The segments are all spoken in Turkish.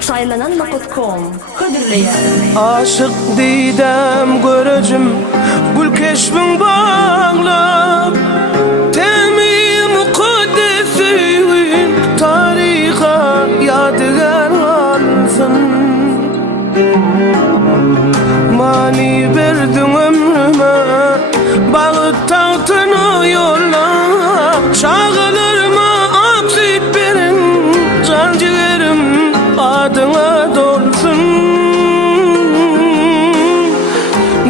Saylanan.com Hıdırlayan Aşık didem görecim gül keşfin bağlap Temi mukaddesiyim tariha yadigar alsın Mani verdin ömrüme bağıt tağtını yolla Şağılırma apsit berin can ciğerim adına dolsun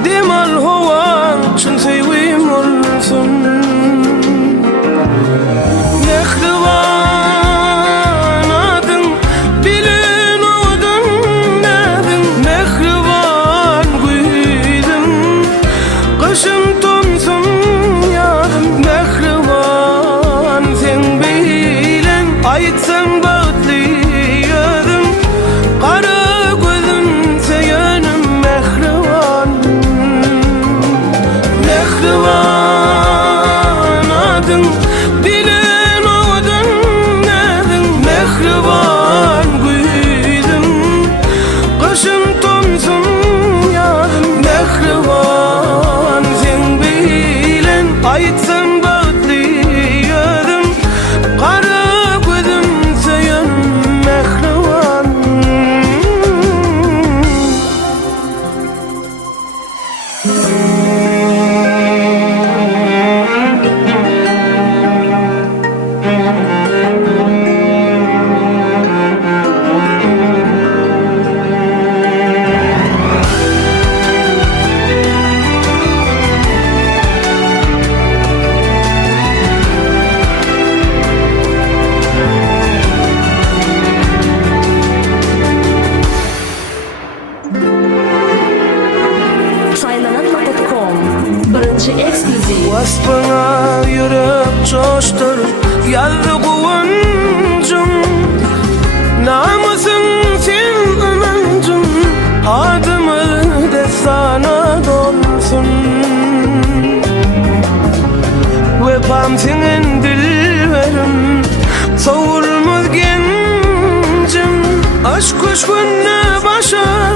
Demal hovan çın sevim olsun Mehriban adın bilin odun nedin Mehriban güydüm kışın tonsun yadım Mehriban sen bilen ayıtsan bağıtlı yedim Kara gözüm seyenim mehriban Mehriban adın bilen odun nedin Mehriban güydüm kışın tonsun yadım Mehriban sen bilen ayıtsan bağıtlı yedim Kara gözüm seyenim mehriban Saylanan.com Birinci ekskluziv Vasfına yürek coştur yazdı kıvancım Namusun sen inancım adımı de sana dolsun Vefam senin dilverim soğulmaz gencim Aşk kuşkunla başa